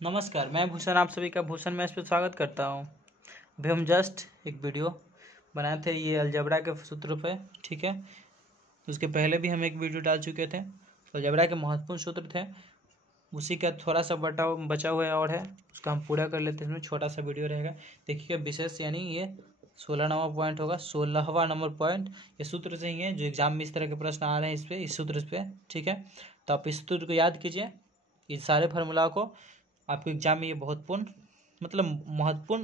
नमस्कार, मैं भूषण, आप सभी का भूषण में इस पर स्वागत करता हूँ। अभी हम जस्ट एक वीडियो बनाए थे ये अलजेब्रा के सूत्र पे, ठीक है। उसके पहले भी हम एक वीडियो डाल चुके थे। अलजेब्रा के महत्वपूर्ण सूत्र थे, उसी का थोड़ा सा बचा हुआ और है, उसका हम पूरा कर लेते हैं। इसमें छोटा सा वीडियो रहेगा, देखिएगा। विशेष यानी ये 16 नंबर पॉइंट होगा, 16वां नंबर पॉइंट ये सूत्र से ही है जो एग्जाम में इस तरह के प्रश्न आ रहे हैं इस सूत्र पे, ठीक है। तो आप इस सूत्र को याद कीजिए, इस सारे फार्मूला को आपके एग्जाम में ये महत्वपूर्ण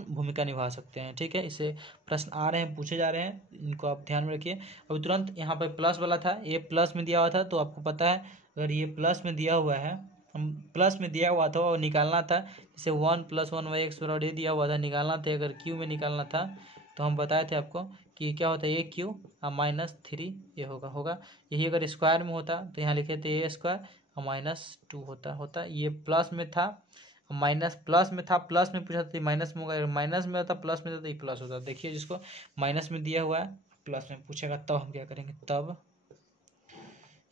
भूमिका निभा सकते हैं, ठीक है। इससे प्रश्न आ रहे हैं, पूछे जा रहे हैं, इनको आप ध्यान में रखिए। अभी तुरंत यहाँ पर प्लस वाला था, ये प्लस में दिया हुआ था, तो आपको पता है अगर ये प्लस में दिया हुआ है, हम प्लस में दिया हुआ था और निकालना था, जैसे 1 + 1/x बराबर ये दिया हुआ था, निकालना था। अगर क्यू में निकालना था तो हम बताए थे आपको कि क्या होता है, ए क्यू और -3 ये होगा। यही अगर स्क्वायर में होता तो यहाँ लिखे थे a² और -2 होता। ये प्लस में था, प्लस में था, प्लस में पूछा था माइनस में होगा, अगर माइनस में होता प्लस में होता ये प्लस होता। देखिए, जिसको माइनस में दिया हुआ है प्लस में पूछेगा तब हम क्या करेंगे, तब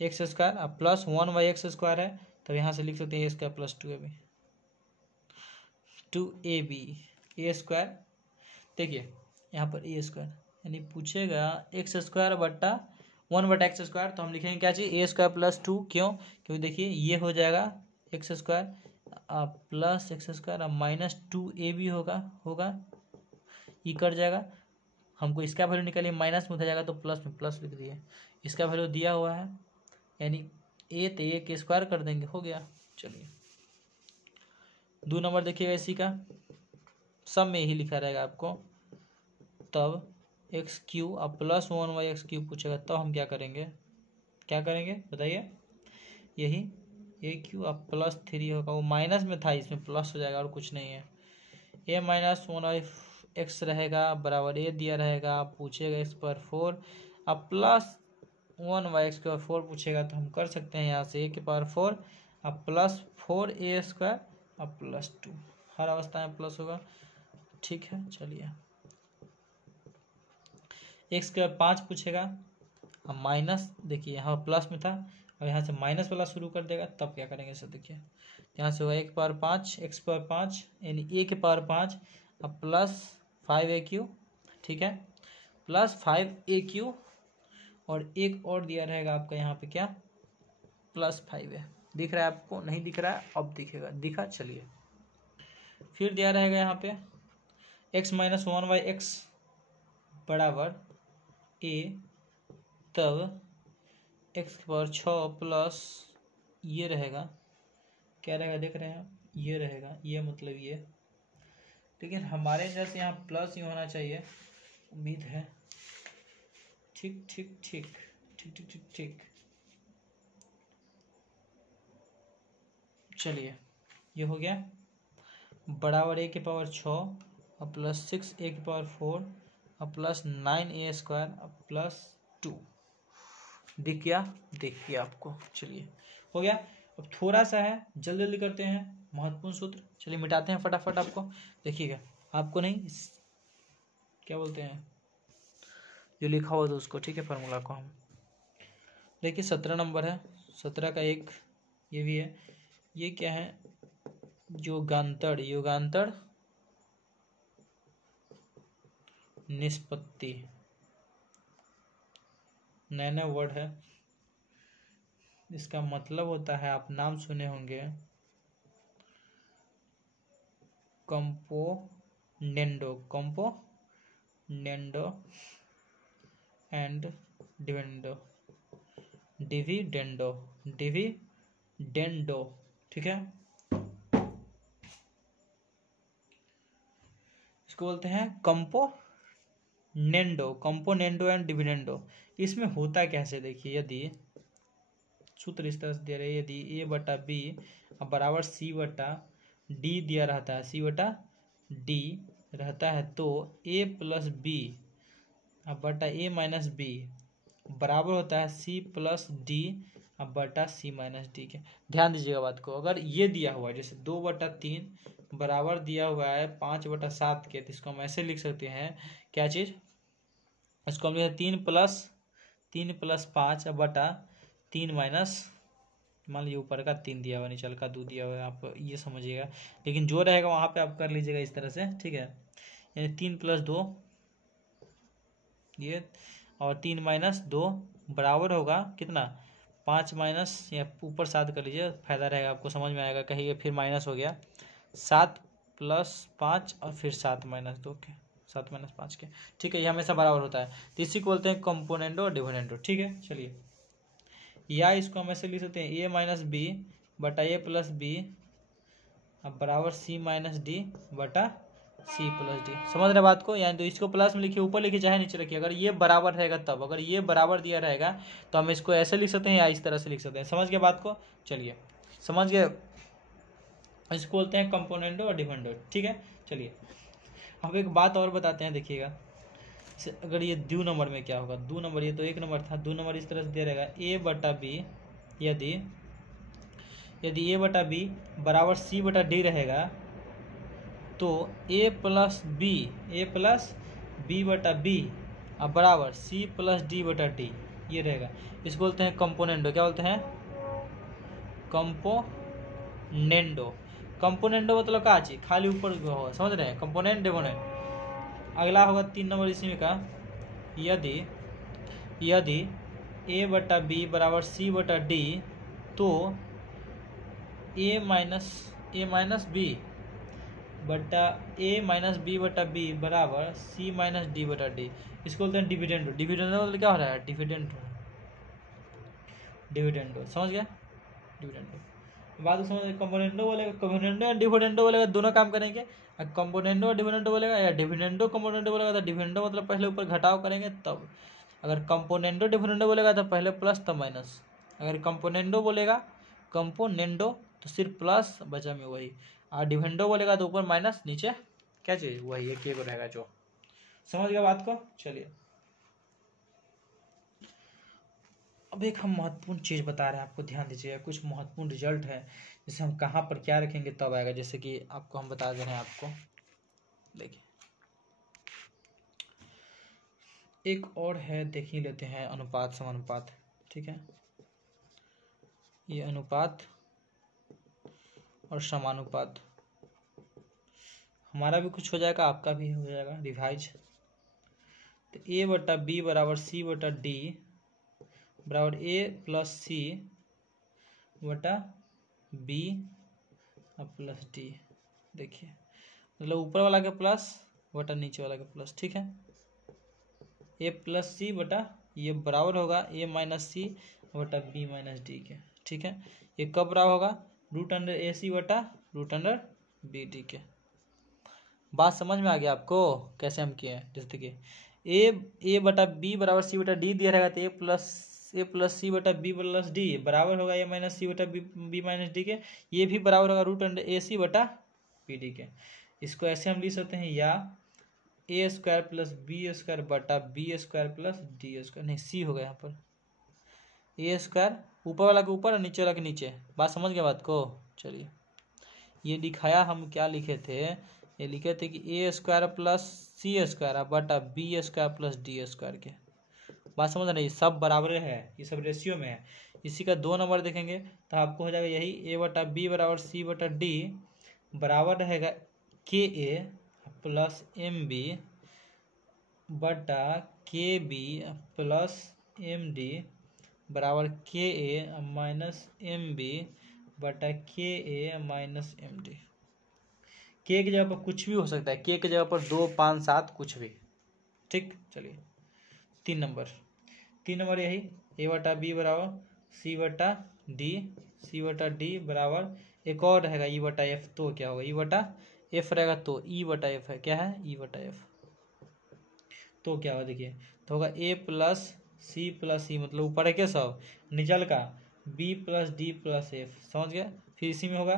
x² अब प्लस 1/x² है, तब यहाँ से लिख सकते हैं a² + 2ab a²। देखिए यहाँ पर a² यानी पूछेगा x² बट्टा 1/x², तो हम लिखेंगे क्या चीज़, a² + 2। क्यों? क्योंकि देखिए ये हो जाएगा x² प्लस x² -2ab होगा, ये कट जाएगा। हमको इसका वैल्यू निकालिए, माइनस में उधर जाएगा तो प्लस में प्लस लिख दिए। इसका वैल्यू दिया हुआ है यानी a, तो a के स्क्वायर कर देंगे, हो गया। चलिए 2 नंबर देखिएगा, इसी का सब में यही लिखा रहेगा आपको। तब x³ अब प्लस 1/x³ पूछेगा, तब हम क्या करेंगे बताइए। यही a³ अब +3 होगा, वो माइनस में था, इसमें प्लस हो जाएगा और कुछ नहीं है। a - 1/x रहेगा बराबर a दिया रहेगा, पूछेगा x⁴ अब प्लस 1/x² पूछेगा, तो हम कर सकते हैं यहाँ से a⁴ अब प्लस 4a² अब +2, हर अवस्था में प्लस होगा, ठीक है। चलिए x² पूछेगा, अब माइनस, देखिए यहाँ प्लस में था और यहाँ से माइनस वाला शुरू कर देगा, तब क्या करेंगे सर, देखिए यहाँ से होगा x⁴ यानी a⁴ अब प्लस 5aq, ठीक है, प्लस 5aq और एक और दिया रहेगा आपका यहाँ पे क्या, +5 है। दिख रहा है आपको? नहीं दिख रहा है, अब दिखेगा, दिखा। चलिए फिर दिया रहेगा यहाँ पे x - 1/x बराबर a, तब x⁴ प्लस ये रहेगा, क्या रहेगा देख रहे हैं, ये रहेगा, ये मतलब ये, लेकिन हमारे जैसे यहाँ प्लस ही होना चाहिए, उम्मीद है। ठीक ठीक ठीक ठीक ठीक ठीक ठीक चलिए ये हो गया बराबर a⁴ और प्लस 6a⁴ और प्लस 9a² और +2 दिख गया आपको। चलिए हो गया। अब थोड़ा सा है, जल्दी जल्दी करते हैं महत्वपूर्ण सूत्र। चलिए मिटाते हैं फटाफट, आपको देखिएगा, आपको नहीं क्या बोलते हैं जो लिखा हुआ था उसको, ठीक है, फार्मूला को हम देखिए। 17 नंबर है, 17 का एक ये भी है, ये क्या है, युगांतर निष्पत्ति, नया वर्ड है। इसका मतलब होता है, आप नाम सुने होंगे, कंपोनेंडो एंड डिविडेंडो, ठीक है। इसको बोलते हैं कंपोनेंडो एंड डिविडेंडो। इसमें होता कैसे, देखिए, यदि सूत्र इस तरह से दे रहे, यदि a/b बराबर c/d दिया रहता है, c/d रहता है, तो a + b बटा a - b बराबर होता है c + d बटा c - d के। ध्यान दीजिएगा बात को, अगर ये दिया हुआ है जैसे 2/3 बराबर दिया हुआ है 5/7 के, तो इसको हम ऐसे लिख सकते हैं, क्या चीज, इसको हम लिखते हैं 3 + 5 बटा 3 - मान लीजिए ऊपर का 3 दिया हुआ, नीचे का 2 दिया हुआ है, आप ये समझिएगा, लेकिन जो रहेगा वहाँ पे आप कर लीजिएगा इस तरह से, ठीक है। यानी 3 + 2 ये, और 3 - 2 बराबर होगा कितना, 5 माइनस, या ऊपर 7 कर लीजिए, फायदा रहेगा, आपको समझ में आएगा, कहीं फिर माइनस हो गया, 7 + 5 और फिर 7 - 2 के, 7 - 5 के, ठीक है। ये हमेशा बराबर होता है, तो इसी को बोलते हैं कंपोनेंडो और डिविडेंडो, ठीक है। चलिए, या इसको हम ऐसे लिख सकते हैं a - b बटा a + b अब बराबर c - d बटा c + d, समझ रहे बात को। यानी तो इसको प्लस में लिखिए, ऊपर लिखिए चाहे नीचे रखिए, अगर ये बराबर रहेगा तब, अगर ये बराबर दिया रहेगा तो हम इसको ऐसे लिख सकते हैं या इस तरह से लिख सकते हैं, समझ गए बात को। चलिए, समझ गए, इसको बोलते हैं कंपोनेंडो और डिविडेंडो, ठीक है। चलिए, अब एक बात और बताते हैं, देखिएगा, अगर ये 2 नंबर में क्या होगा, 2 नंबर, ये तो 1 नंबर था, 2 नंबर इस तरह से दिया रहेगा a बटा b, यदि a बटा b बराबर c बटा d रहेगा, तो a + b बटा b अब बराबर c + d बटा d, ये रहेगा। इसको बोलते हैं कंपोनेंडो, क्या बोलते हैं, कंपोनेंडो। कंपोनेंडो मतलब क्या चीज, खाली ऊपर होगा, समझ रहे हैं, कंपोनेंट डिविडेंड। अगला होगा 3 नंबर इसी में का, यदि a बटा b बराबर c बटा d, तो a माइनस b बटा b बटा b बराबर c - d बटा d, इसको बोलते हैं डिविडेंडो। डिविडेंडो मतलब क्या हो रहा है, डिविडेंडो, समझ गया, डिविडेंडो। बात समझ, कंपोनेंडो बोलेगा, कंपोनेंडो या डिविडेंडो बोलेगा, दोनों काम करेंगे। कंपोनेंडो और डिविडेंडो बोलेगा, या डिविडेंडो कंपोनेंडो बोलेगा, तो डिविडेंडो मतलब पहले ऊपर घटाव करेंगे तब। अगर कंपोनेंडो डिविडेंडो बोलेगा तो पहले प्लस तब माइनस। अगर कंपोनेंडो बोलेगा, कंपोनेंडो तो सिर्फ प्लस बचा में वही, और डिविडेंडो बोलेगा तो ऊपर माइनस, नीचे क्या चाहिए, वही एक एक रहेगा जो, समझ गया बात को। चलिए, अब एक हम महत्वपूर्ण चीज बता रहे हैं आपको, ध्यान दीजिएगा, कुछ महत्वपूर्ण रिजल्ट है, जैसे हम कहाँ पर क्या रखेंगे तब आएगा, जैसे कि आपको हम बता दे रहे हैं आपको, देखिए एक और है, देख ही लेते हैं, अनुपात समानुपात, ठीक है। ये अनुपात और समानुपात, हमारा भी कुछ हो जाएगा, आपका भी हो जाएगा रिवाइज। तो a बटा b बराबर c बटा d बराबर a + c बटा b प्लस d, देखिए, मतलब ऊपर वाला के प्लस बटा नीचे वाला के प्लस, ठीक है। a + c बटा, ये बराबर होगा a - c बटा b - d के, ठीक है। ये कब बराबर होगा, √ac बटा √bd के। बात समझ में आ गया आपको, कैसे हम किए हैं, जैसे कि a बटा b बराबर c बटा d दिया रहेगा, तो a + c बटा b + d बराबर होगा a - c बटा b - d के, ये भी बराबर होगा √ac बटा bd के। इसको ऐसे हम लिख सकते हैं, या a² + b² बटा b² + d², नहीं c होगा यहाँ पर, a² ऊपर वाला के ऊपर और नीचे वाला के नीचे, बात समझ गए बात को। चलिए, ये दिखाया हम क्या लिखे थे, ये लिखे थे कि a² + c² बटा b² + d² के, बात समझ रहे, ये सब बराबर है, ये सब रेशियो में है। इसी का 2 नंबर देखेंगे तो आपको हो जाएगा यही, a बटा b बराबर c बटा d बराबर रहेगा ka + mb बटा kb + md बराबर ka - mb बटा ka - md। के की जगह पर कुछ भी हो सकता है, के की जगह पर 2, 5, 7 कुछ भी, ठीक। चलिए, 3 नंबर यही, a बटा b बराबर c बटा d बराबर, एक और रहेगा e बटा f, तो क्या होगा, e बटा f रहेगा, तो e बटा f है, क्या है, e बटा f, तो क्या होगा, देखिए, तो होगा a + c + e, मतलब ऊपर है क्या सब, निचल का b + d + f, समझ गए। फिर इसी में होगा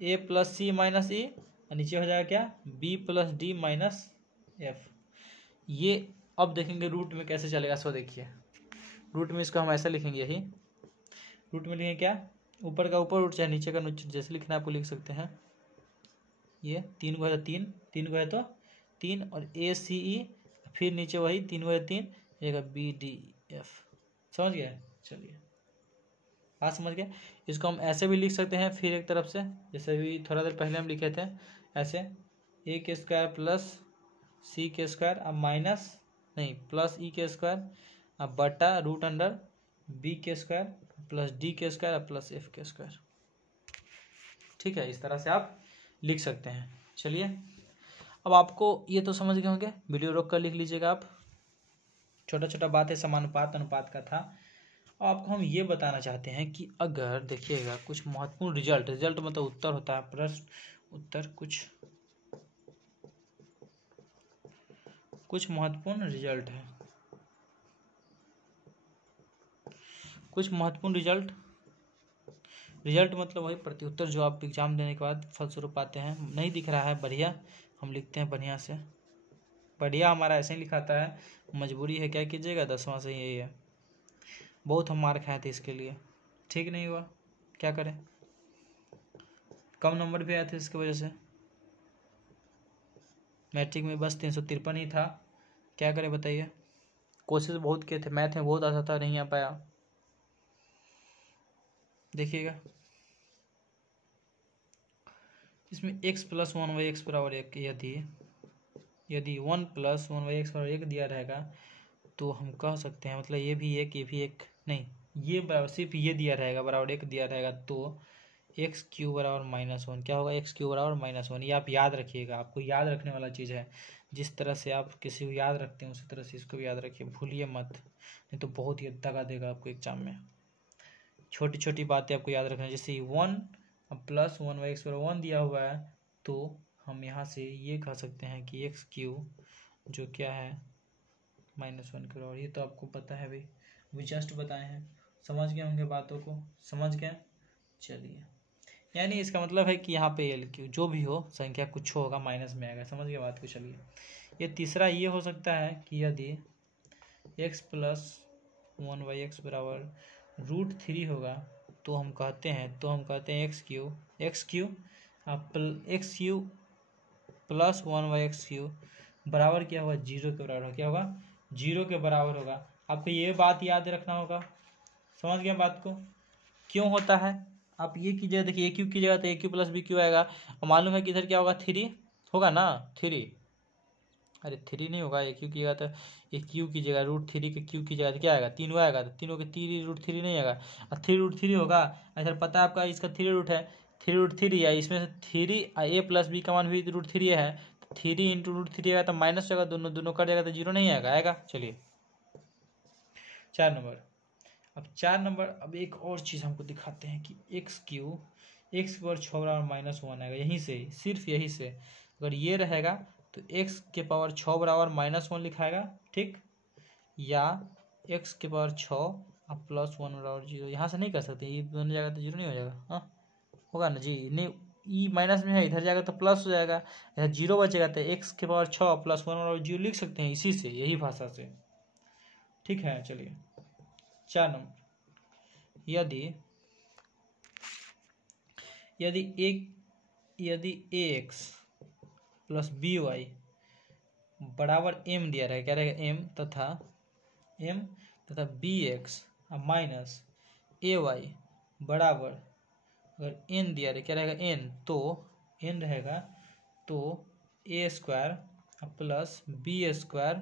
a + c - e, नीचे हो जाएगा क्या, b + d - f। ये अब देखेंगे रूट में कैसे चलेगा, सो देखिए, रूट में इसको हम ऐसे लिखेंगे, यही रूट में लिखेंगे क्या, ऊपर का ऊपर रूट, चाहे नीचे का नीचे, जैसे लिखना है आपको लिख सकते हैं। ये 3 को है तो 3 को है तो 3, और a c e, फिर नीचे वही 3 को है 3, एक b d f, समझ गया। चलिए, बात समझ गए। इसको हम ऐसे भी लिख सकते हैं फिर एक तरफ से, जैसे भी थोड़ा देर पहले हम लिखे थे ऐसे, ए के स्क्वायर प्लस सी के स्क्वायर अब माइनस नहीं प्लस ई के स्क्वायर अब बटा रूट अंडर बी के स्क्वायर प्लस डी के स्क्वायर अब प्लस एफ के स्क्वायर। ठीक है, इस तरह से आप लिख सकते हैं। चलिए अब आपको ये तो समझ गए होंगे, वीडियो रोक कर लिख लीजिएगा आप। छोटा छोटा बात है, समानुपात अनुपात का था। आपको हम ये बताना चाहते हैं कि अगर देखिएगा कुछ महत्वपूर्ण रिजल्ट मतलब उत्तर होता है, प्रश्न उत्तर, कुछ महत्वपूर्ण रिजल्ट है, कुछ महत्वपूर्ण रिजल्ट मतलब वही प्रत्युत्तर जो आप एग्जाम देने के बाद फलस्वरूप पाते हैं। नहीं दिख रहा है, बढ़िया हम लिखते हैं बढ़िया से, बढ़िया हमारा ऐसे ही लिखाता है, मजबूरी है, क्या कीजिएगा, 10वां से यही है। बहुत हम मार खाए थे इसके लिए, ठीक नहीं हुआ, क्या करें, कम नंबर भी आए थे इसकी वजह से। मैट्रिक में बस 353 ही था, क्या करें बताइए। कोशिश बहुत किए थे, मैथ में बहुत आता था, नहीं आ पाया। देखिएगा इसमें x प्लस 1/x बराबर 1 यदि 1 प्लस 1/x बराबर 1 दिया रहेगा तो हम कह सकते हैं, मतलब ये भी एक नहीं, ये बराबर सिर्फ ये दिया रहेगा बराबर 1 दिया रहेगा तो एक्स क्यू बराबर -1 क्या होगा, एक्स क्यू बराबर -1। ये आप याद रखिएगा, आपको याद रखने वाला चीज़ है। जिस तरह से आप किसी को याद रखते हैं उसी तरह से इसको भी याद रखिए, भूलिए मत, नहीं तो बहुत ही दगा देगा आपको एग्जाम में। छोटी छोटी बातें आपको याद रखना, जैसे 1 प्लस 1/x बराबर 1 दिया हुआ है तो हम यहाँ से ये कह सकते हैं कि एक्स क्यू जो क्या है -1 के बराबर। ये तो आपको पता है भाई, अभी जस्ट बताए हैं, समझ गए होंगे बातों को, समझ गए। चलिए, यानी इसका मतलब है कि यहाँ पे एल क्यू जो भी हो संख्या कुछ होगा माइनस में आएगा, समझ गए बात को। चलिए ये तीसरा ये हो सकता है कि यदि x प्लस 1/x बराबर √3 होगा तो हम कहते हैं एक्स क्यू प्लस 1/x³ बराबर क्या होगा, 0 के बराबर होगा। क्या होगा, 0 के बराबर होगा। आपको ये बात याद रखना होगा, समझ गए बात को, क्यों होता है। आप ये कीजिएगा, देखिए ए क्यू कीजिएगा तो ए क्यू प्लस बी क्यू आएगा, और मालूम है कि इधर क्या होगा, 3 होगा ना, 3, अरे 3 नहीं होगा, ए क्यू कीजिएगा तो ए क्यू कीजिएगा √3 के क्यू कीजिएगा तो क्या आएगा, 3 आएगा, तो 3 के 3 √3 नहीं आएगा, और 3 √3 होगा। अच्छा पता है आपका इसका 3 रूट है, 3 √3 है, इसमें से 3 ए प्लस बी का मान भी √3 है, 3 इंटू √3 आएगा तो माइनस होगा, दोनों कट जाएगा तो 0 नहीं आएगा। चलिए 4 नंबर, अब 4 नंबर, अब एक और चीज़ हमको दिखाते हैं कि एक्स के पावर 6 बराबर -1 आएगा, यहीं से, सिर्फ यहीं से अगर ये रहेगा तो x के पावर 6 बराबर -1 लिखाएगा, ठीक, या x के पावर 6 अब प्लस 1 बराबर 0, यहाँ से नहीं कर सकते, ये बन जाएगा तो 0 नहीं हो जाएगा, हाँ होगा ना जी, नहीं ई माइनस में है, इधर जाएगा तो प्लस हो जाएगा, इधर 0 बचेगा तो x के पावर 6 प्लस 1 बराबर 0 लिख सकते हैं, इसी से, यही भाषा से, ठीक है। चलिए 4 नंबर, यदि ax प्लस by बराबर m दिया रहेगा, क्या रहेगा, m तथा bx माइनस ay बराबर अगर n दिया रहेगा, क्या रहेगा, n, तो n रहेगा तो a² plus b²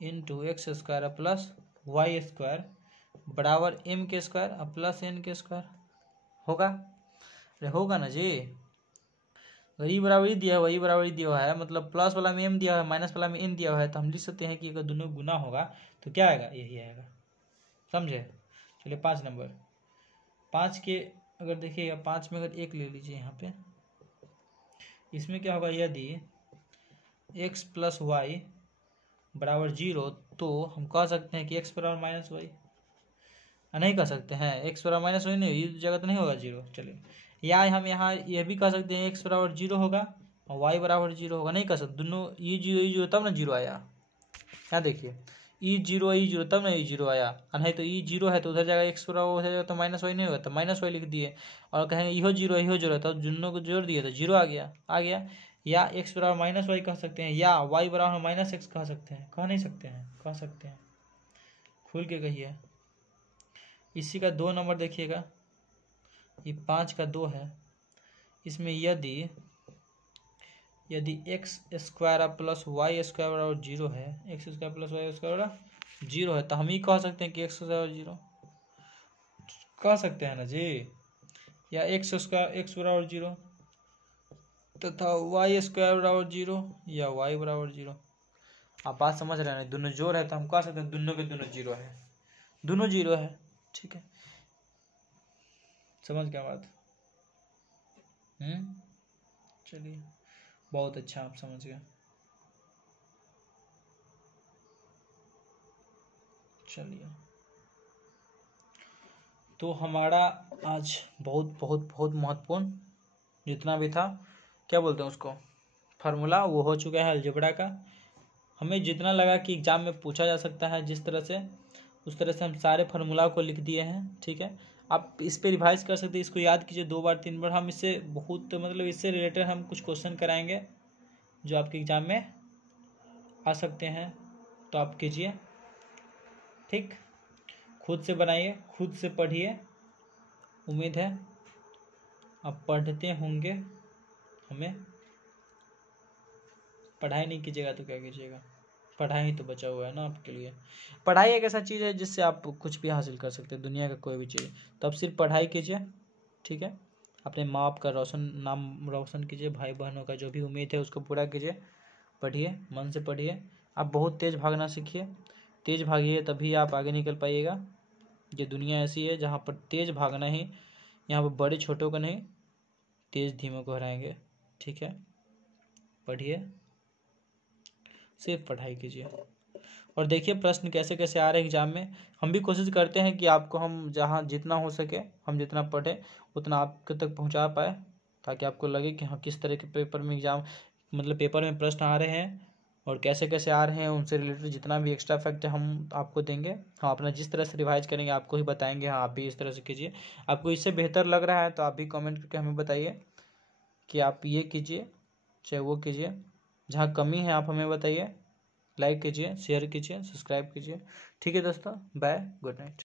into x² plus y² बराबर m के स्क्वायर प्लस n के स्क्वायर होगा, होगा ना जी। अगर ई बराबर ही दिया हुआ, ई बराबर ही दिया हुआ है, मतलब प्लस वाला में m दिया हुआ है, माइनस वाला में n दिया हुआ है, तो हम लिख सकते हैं कि अगर दोनों गुना होगा तो क्या आएगा, यही आएगा, समझे। चलिए 5 नंबर, 5 के अगर देखिएगा, 5 में अगर 1 ले लीजिए यहाँ पे, इसमें क्या होगा, यदि x प्लस वाई बराबर 0 तो हम कह सकते हैं कि x बराबर -y, नहीं कर सकते हैं, x बराबर -y नहीं, ये जगह तो नहीं होगा 0। चलिए, या हम यहाँ यह भी कह सकते हैं x बराबर 0 होगा और y बराबर 0 होगा, नहीं कर सकते, दोनों ई 0 तब ना 0 आया। यहाँ देखिए ई 0 तब ना ई 0 आया, नहीं तो ई 0 है तो उधर जाएगा x बराबर हो जाएगा तो -y नहीं होगा, तो -y लिख दिए, और कहेंगे इहो 0 तो दोनों को जोड़ दिए तो 0 आ गया। या x बराबर -y कह सकते हैं, या y बराबर -x कह सकते हैं, कह नहीं सकते हैं, कह सकते हैं, खुल के कहिए, इसी का 2 नंबर देखिएगा, ये 5 का 2 है। इसमें यदि X square plus Y square बराबर 0 है, X square plus Y square बराबर 0 है, तो हम ही कह सकते हैं कि एक्स स्क्वायर 0 कह सकते हैं ना जी, या एक्स स्क्वायर एक्स बराबर 0 तथा वाई स्क्वायर बराबर 0 या वाई बराबर 0। आप बात समझ रहे हैं, दोनों जोड़ है तो हम कह सकते हैं दोनों के दोनों 0 है, दोनों 0 है। ठीक है, समझ गया बात? चलिए, बहुत अच्छा, आप समझ गए। चलिए, तो हमारा आज बहुत बहुत बहुत महत्वपूर्ण जितना भी था, क्या बोलते हैं उसको, फार्मूला, वो हो चुका है अलजेब्रा का। हमें जितना लगा कि एग्जाम में पूछा जा सकता है जिस तरह से, उस तरह से हम सारे फार्मूला को लिख दिए हैं। ठीक है, आप इस पे रिवाइज कर सकते हैं, इसको याद कीजिए 2 बार 3 बार। हम इससे बहुत मतलब इससे रिलेटेड हम कुछ क्वेश्चन कराएंगे जो आपके एग्जाम में आ सकते हैं, तो आप कीजिए। ठीक, खुद से बनाइए, खुद से पढ़िए, उम्मीद है आप पढ़ते होंगे। हमें पढ़ाई नहीं कीजिएगा तो क्या कीजिएगा, पढ़ाई ही तो बचा हुआ है ना आपके लिए। पढ़ाई एक ऐसा चीज़ है जिससे आप कुछ भी हासिल कर सकते हैं, दुनिया का कोई भी चीज़। तो आप सिर्फ पढ़ाई कीजिए, ठीक है, अपने माँ बाप का नाम रोशन कीजिए, भाई बहनों का जो भी उम्मीद है उसको पूरा कीजिए, पढ़िए, मन से पढ़िए। आप बहुत तेज़ भागना सीखिए, तेज़ भागिए तभी आप आगे निकल पाइएगा। ये दुनिया ऐसी है जहाँ पर तेज़ भागना ही, यहाँ पर बड़े छोटों को नहीं, तेज़ धीमों को हराएंगे। ठीक है, पढ़िए, सिर्फ पढ़ाई कीजिए और देखिए प्रश्न कैसे कैसे आ रहे हैं एग्जाम में। हम भी कोशिश करते हैं कि आपको हम जहाँ जितना हो सके हम जितना पढ़े उतना आपके तक पहुँचा पाए, ताकि आपको लगे कि हाँ किस तरह के पेपर में एग्जाम मतलब पेपर में प्रश्न आ रहे हैं और कैसे कैसे आ रहे हैं, उनसे रिलेटेड जितना भी एक्स्ट्रा फैक्ट है हम आपको देंगे। हम अपना जिस तरह से रिवाइज करेंगे आपको ही बताएंगे, हाँ आप भी इस तरह से कीजिए। आपको इससे बेहतर लग रहा है तो आप भी कमेंट करके हमें बताइए कि आप ये कीजिए चाहे वो कीजिए, जहाँ कमी है आप हमें बताइए। लाइक कीजिए, शेयर कीजिए, सब्सक्राइब कीजिए। ठीक है दोस्तों, बाय, गुड नाइट।